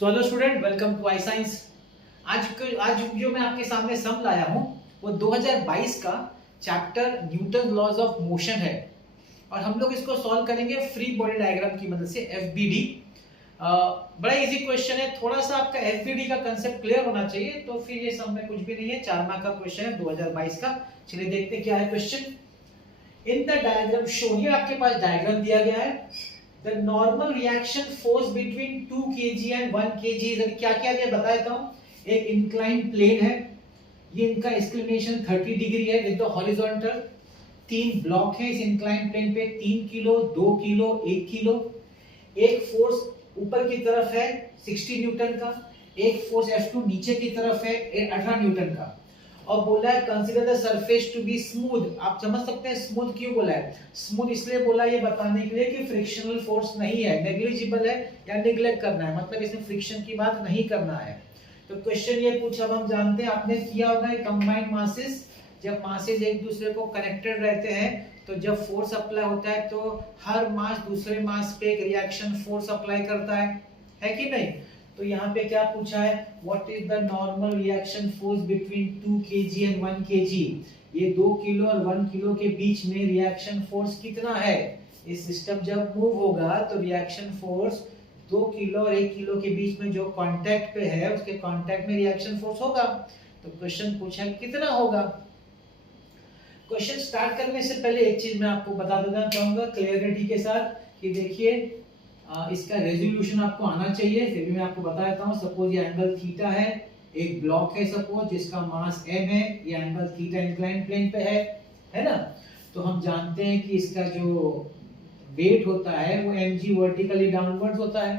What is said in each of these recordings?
So hello student, welcome to I science. आज जो मैं आपके सामने सम लाया हूँ वो 2022 का chapter Newton laws of motion है और हम लोग इसको सॉल्व करेंगे फ्री बॉडी डायग्राम की मदद से एफबीडी। बड़ा इजी क्वेश्चन है, थोड़ा सा आपका एफबीडी का कांसेप्ट क्लियर होना चाहिए तो फिर ये सम में कुछ भी नहीं है। 4 मार्क का क्वेश्चन है 2022 का। चलिए देखते हैं क्या है question. In the diagram shown, ये आपके पास डायग्राम दिया गया है। The normal reaction force between 2 kg and 1 kg is क्या क्या है बता देता हूँ। एक इंक्लाइन प्लेन है, ये इनका इंक्लिनेशन 30 डिग्री है विद द हॉरिजॉन्टल। 3 ब्लॉक है इस इंक्लाइन प्लेन पे, 3 किलो, 2 किलो, 1 किलो। एक फोर्स ऊपर की तरफ है 60 न्यूटन का, एक फोर्स F2 नीचे की तरफ है 18 न्यूटन का। और बोला है consider the surface to be smooth. आप समझ सकते हैं स्मूथ क्यों बोला है। स्मूथ इसलिए बोला ये बताने के लिए कि फ्रिक्शनल फोर्स नहीं है, नेग्लिजिबल है या नेग्लेक्ट करना है, मतलब इसमें फ्रिक्शन की बात नहीं करना है। तो क्वेश्चन ये पूछा, अब हम जानते हैं आपने किया होगा कंबाइंड मासेस। जब मासेस एक दूसरे को कनेक्टेड रहते हैं तो जब फोर्स अप्लाई होता है तो हर मास दूसरे मास पे एक रिएक्शन फोर्स अप्लाई करता है कि नहीं। तो यहाँ पे क्या पूछा है, what is the normal reaction force between 2 kg and 1 kg। ये 2 किलो और 1 किलो के बीच में रिएक्शन फोर्स कितना है। इस सिस्टम जब मूव होगा तो रिएक्शन फोर्स 2 किलो और 1 किलो के बीच में जो कांटेक्ट पे है उसके कांटेक्ट में रिएक्शन फोर्स होगा। तो क्वेश्चन पूछा कितना होगा। क्वेश्चन स्टार्ट करने से पहले एक चीज मैं आपको बता देना चाहूंगा क्लियरिटी के साथ कि देखिए इसका रेजोल्यूशन आपको आना चाहिए। फिर भी मैं आपको बता देता हूँ, सपोज ये एंगल थीटा है, एक ब्लॉक है सपोज जिसका मास m है, ये एंगल थीटा इंक्लाइन प्लेन पे है ना। तो हम जानते हैं कि इसका जो वेट होता है वो mg वर्टिकली डाउनवर्ड्स होता है।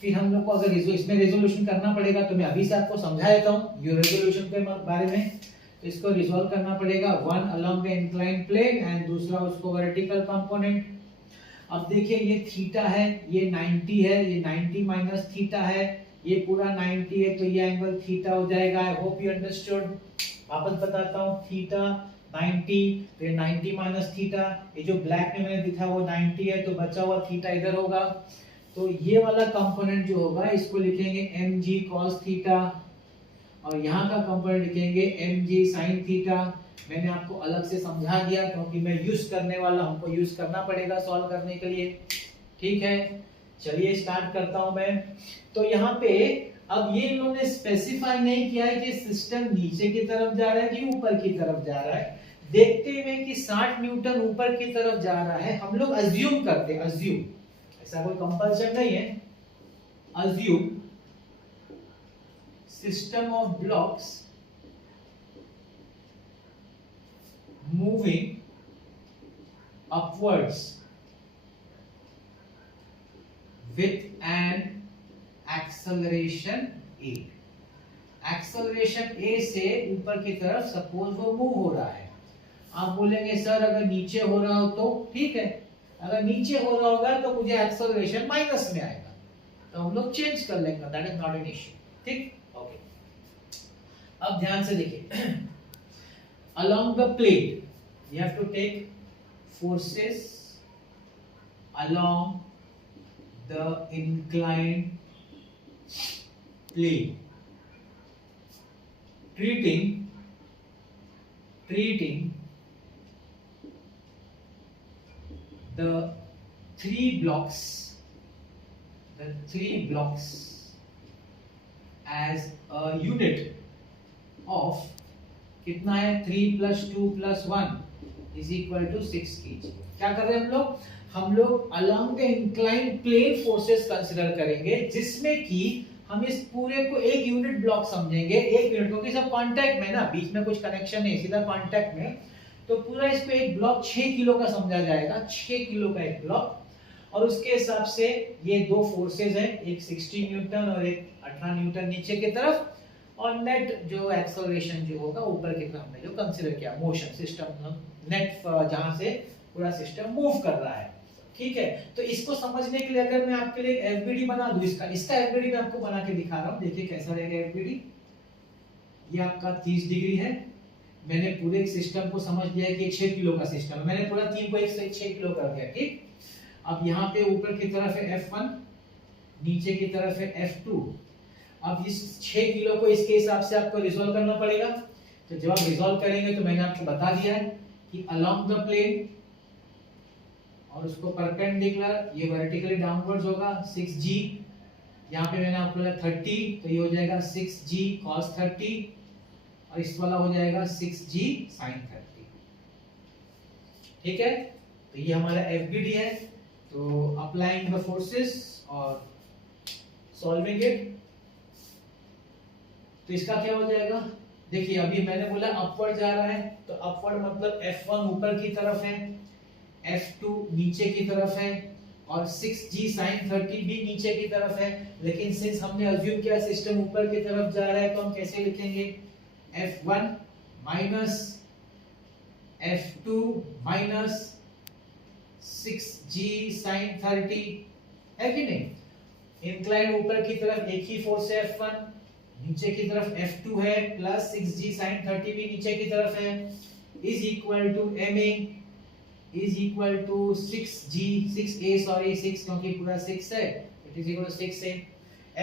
फिर हम लोग को अगर इसमें रेजोल्यूशन करना पड़ेगा तो मैं अभी से आपको समझा देता हूँ ये रेजोल्यूशन के बारे में। तो इसको रिजॉल्व करना पड़ेगा, one along the incline plane and दूसरा उसको वर्टिकल कंपोनेंट। अब देखिए ये थीटा है, ये 90 है, ये 90 माइनस थीटा है, ये पूरा 90 है तो ये एंगल थीटा हो जाएगा। I hope you understood. वापस बताता हूँ, थीटा 90 तो ये 90 माइनस थीटा, ये जो ब्लैक में मैंने दिखा वो 90 है तो बचा हुआ थीटा इधर होगा। तो ये वाला कंपोनेंट जो होगा इसको लिखेंगे mg cos थीटा और यहाँ का कंपोनेंट लिखेंगे mg sin थीटा। मैंने आपको अलग से समझा दिया क्योंकि मैं यूज करने वाला, हमको यूज करना पड़ेगा सॉल्व करने के लिए, ठीक है। चलिए स्टार्ट करता हूं मैं। तो यहाँ पे अब ये इन्होंने स्पेसिफाई नहीं किया है कि सिस्टम नीचे की तरफ जा रहा है कि ऊपर की तरफ जा रहा है। देखते हुए कि 60 न्यूटन ऊपर की तरफ जा रहा है हम लोग अज्यूम करते हैं, अज्यूम, ऐसा कोई कंपल्सन नहीं है। Assume system of blocks moving upwards with an acceleration a। acceleration a से ऊपर की तरफ सपोज वो मूव हो रहा है। आप बोलेंगे सर अगर नीचे हो रहा हो तो ठीक है, अगर नीचे हो रहा होगा तो मुझे एक्सेलरेशन माइनस में आएगा तो हम लोग चेंज कर लेंगे, that is not an issue, ठीक ओके। अब ध्यान से देखिए, along the plane you have to take forces along the inclined plane, treating the three blocks as a unit of कितना है 3 + 2 + 1 = 6 kg। क्या कर रहे हैं हम लोग along the incline plane forces consider करेंगे जिसमें कि हम इस पूरे को एक यूनिट ब्लॉक समझेंगे। एक यूनिट क्योंकि सब कांटेक्ट में ना, बीच में कुछ कनेक्शन नहीं, सीधा कांटेक्ट में, तो पूरा इसको एक ब्लॉक 6 किलो का समझा जाएगा, 6 किलो का एक ब्लॉक। और उसके हिसाब से ये दो फोर्सेस हैं, एक 60 न्यूटन और एक 18 न्यूटन नीचे की तरफ, और नेट जो एक्सेलरेशन जो होगा ऊपर की तरफ में जो कंसीडर किया मोशन सिस्टम नेट जहां से पूरा सिस्टम मूव कर रहा है, ठीक है। तो इसको समझने के लिए अगर मैं आपके लिए एफबीडी बना दूं, इसका एफबीडी मैं आपको बना के दिखा रहा हूं, देखिए कैसा रहेगा एफबीडी। ये आपका 30 डिग्री है, मैंने पूरे सिस्टम को समझ लिया कि 6 किलो का सिस्टम है, मैंने पूरा 3 को 6 किलो कर दिया, ठीक। अब यहाँ पे ऊपर की तरफ है F1, नीचे की तरफ है F2। अब इस 6 किलो को इसके हिसाब से आपको रिजॉल्व करना पड़ेगा। तो जब आप रिजॉल्व करेंगे तो मैंने आपको बता दिया है कि अलोंग द प्लेन और उसको परपेंडिकुलर, ये वर्टिकली डाउनवर्ड्स होगा 6g। यहाँ पे मैंने आपको बोला 30, तो ये हो जाएगा 6g cos 30 और इस वाला हो जाएगा 6g sin 30। ठीक है, तो ये हमारा FBD है। तो अप्लाइंग द फोर्सेस और सॉल्विंग इट, तो इसका क्या हो जाएगा? देखिए अभी मैंने बोला अपवर्ड जा रहा है, तो अपवर्ड मतलब F1 ऊपर की तरफ है, F2 नीचे की तरफ है और 6g sin 30 भी नीचे की तरफ है। लेकिन सिंस हमने अज्यूम किया सिस्टम ऊपर की तरफ जा रहा है, तो हम कैसे लिखेंगे? F1 minus F2 minus 6g sin 30, है कि नहीं? इंक्लाइन ऊपर की तरफ एक ही फोर्स है F1, नीचे की तरफ F2 है, प्लस 6g sin 30 भी नीचे की तरफ है, is equal to ma is equal to 6a sorry 6 क्योंकि पूरा 6 है, it is equal to 6a।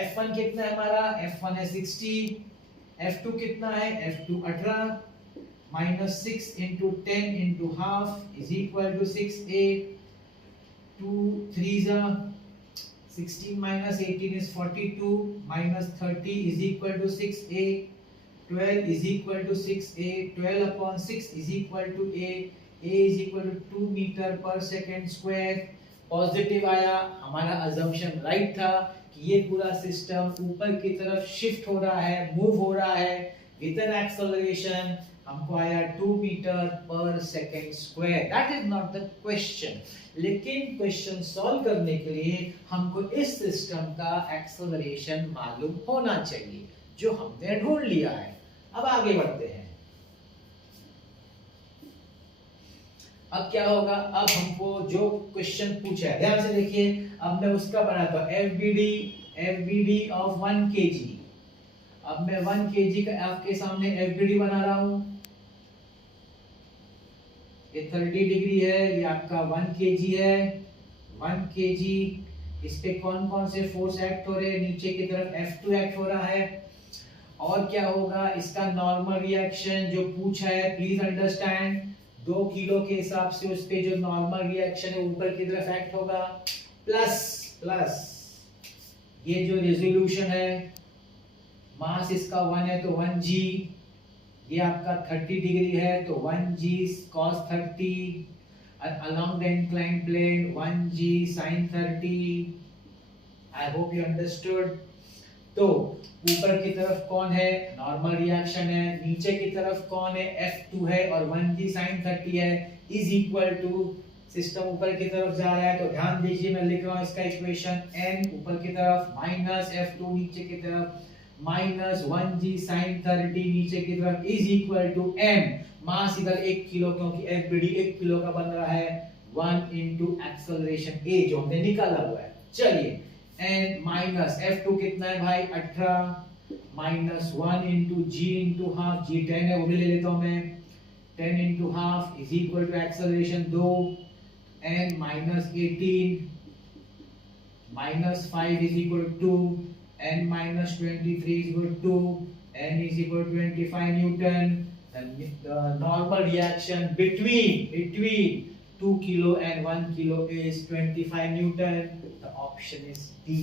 F1 कितना है हमारा? F1 है 60, F2 कितना है? F2 18 minus 6 into 10 into half is equal to 6a। 2 3 16 minus 18 is 42 minus 30 is equal to 6a, 12 is equal to 6a, 12 upon 6 is equal to a is equal to 2 meter per second square। Positive आया, हमारा assumption right था कि ये पूरा system ऊपर की तरफ shift हो रहा है, मूव हो रहा है विद एन एक्सेलरेशन। हमको आया 2 मीटर पर second square. That is not the question, लेकिन क्वेश्चन सॉल्व करने के लिए हमको इस सिस्टम का एक्सेलरेशन मालूम होना चाहिए, जो हमने ढूंढ लिया है। अब आगे बढ़ते हैं। अब क्या होगा? अब हमको जो क्वेश्चन पूछा है ध्यान से देखिए। अब मैं उसका बनाता हूं FBD ऑफ 1 kg। अब मैं 1 kg का आपके सामने FBD बना रहा हूं। ये 30 डिग्री है, ये आपका 1 kg है। 1 kg, इस पे कौन कौन से फोर्स एक्ट हो रहे हैं? नीचे की तरफ F2 एक्ट हो रहा है। और क्या होगा? इसका नॉर्मल रिएक्शन जो पूछा है, प्लीज अंडरस्टैंड, 2 किलो के हिसाब से उस पे जो नॉर्मल रिएक्शन है ऊपर की तरफ एक्ट होगा, प्लस ये जो रेजोल्यूशन है, मास इसका 1 है तो 1g, ये आपका 30 डिग्री है तो 1g cos 30 and along the inclined plane 1g sin 30। I hope you understood। तो ऊपर की तरफ कौन है? नॉर्मल रिएक्शन है। नीचे की तरफ कौन है? F2 है और 1g sin 30 है, इज इक्वल टू, सिस्टम ऊपर की तरफ जा रहा है तो ध्यान दीजिए मैं लिख रहा हूं इसका इक्वेशन, n ऊपर की तरफ माइनस F2 नीचे की तरफ माइनस 1g sin 30 नीचे की तरफ इज इक्वल टू m, मास इधर 1 किलो क्योंकि FBD 1 किलो का बन रहा है, 1 into एक्सेलरेशन a जो हमने निकाला हुआ है। चलिए n माइनस F2 कितना है भाई? 18 minus 1 into g into half, g 10 है वो भी ले लेता हूं मैं, 10 into half is equal to acceleration 2 n minus 18 minus 5 is equal to 2, n minus 23 is equal to 2, n is equal to 25 Newton। The normal reaction between 2 kilo and 1 kilo is 25 Newton। The option is D।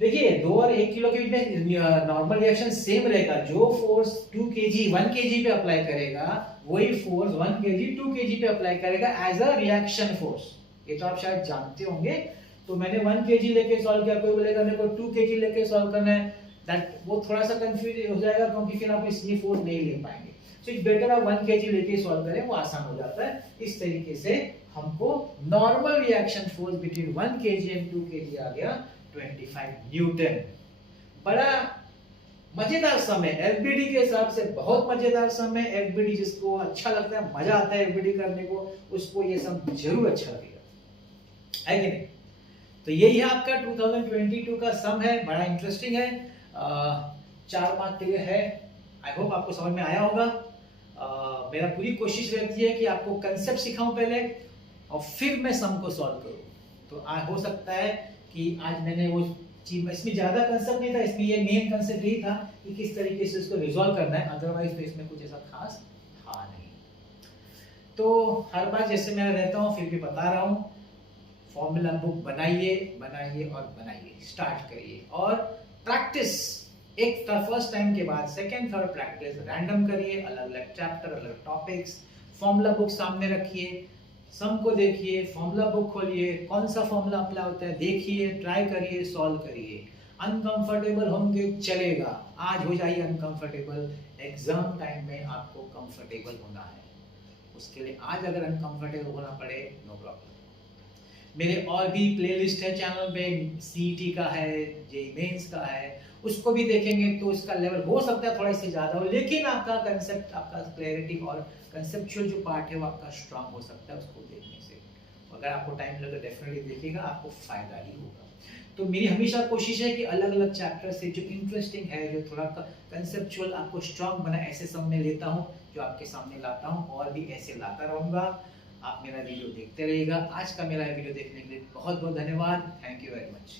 देखिए 2 और 1 kilo के बीच में normal reaction same रहेगा। जो force 2 kg 1 kg पे apply करेगा, वही force 1 kg 2 kg पे अप्लाई करेगा एज अ रिएक्शन फोर्स। ये तो आप शायद जानते होंगे। तो मैंने 1 kg लेके सॉल्व किया, कोई बोलेगा मेरे को 2 kg लेके सॉल्व करना है, दैट वो थोड़ा सा कंफ्यूज हो जाएगा क्योंकि फिर आप इसलिए फोर्स नहीं ले पाएंगे। सो इट्स बेटर आप 1 kg लेके सॉल्व करें, वो आसान हो जाता है। इस तरीके से हमको normal reaction force between 1 kg and 2 kg आ गया 25 न्यूटन। बड़ा मजेदार समय FBD के हिसाब से, बहुत मजेदार समय। FBD जिसको अच्छा लगता है, मजा आता है FBD करने को, उसको ये सब जरूर अच्छा लगेगा, है कि नहीं? तो यही है आपका 2022 का सम है, बड़ा इंटरेस्टिंग है। 4 मार्क क्लियर है। आई होप आपको समझ में आया होगा। मेरा पूरी कोशिश रहती है कि आपको कंसेप्ट सिखाऊं पहले और फिर मैं सम को सॉल्व करूं। तो हो सकता है कि आज मैंने वो चीज, इसमें ज़्यादा कंसेप्ट नहीं था, इसमें ये मेन कंसेप्ट यही था कि किस तरीके से इसको रिजॉल्व करना है, अदरवाइज तो इसमें कुछ ऐसा खास था नहीं। तो हर बार जैसे मैं रहता हूँ फिर भी बता रहा हूँ, फॉर्मूला बुक बनाइए बनाइए और बनाइए, स्टार्ट करिए और प्रैक्टिस। एक फर्स्ट टाइम के बाद सेकंड थर्ड प्रैक्टिस रैंडम करिए, अलग अलग चैप्टर, अलग टॉपिक्स, फॉर्मूला बुक सामने रखिए, सम को देखिए, फॉर्मूला बुक खोलिए, कौन सा फॉर्मूला अप्लाई होता है देखिए, ट्राई करिए, सॉल्व करिए। अनकंफर्टेबल होंगे चलेगा, आज हो जाइए अनकंफर्टेबल, एग्जाम टाइम में आपको कंफर्टेबल होना है, उसके लिए आज अगर अनकंफर्टेबल होना पड़े नो प्रॉब्लम। मेरे और भी प्लेलिस्ट है चैनल पे, सीईटी का है, जेईई मेंस का है, उसको भी देखेंगे तो इसका लेवल हो सकता है थोड़ा इससे ज्यादा हो, लेकिन आपका कंसेप्ट, आपका क्लैरिटी और कंसेप्चुअल जो पार्ट है वो आपका स्ट्रांग हो सकता है उसको देखने से। अगर आपको टाइम लगे डेफिनेटली देखिएगा, आपको फायदा ही होगा। तो मेरी हमेशा कोशिश है कि अलग अलग चैप्टर से जो इंटरेस्टिंग है, जो थोड़ा कंसेप्चुअल आपको स्ट्रांग बना, ऐसे सब मैं लेता हूँ जो आपके सामने लाता हूँ, और भी ऐसे लाता रहूँगा। आप मेरा वीडियो देखते रहिएगा। आज का मेरा वीडियो देखने के लिए बहुत बहुत धन्यवाद। Thank you very much.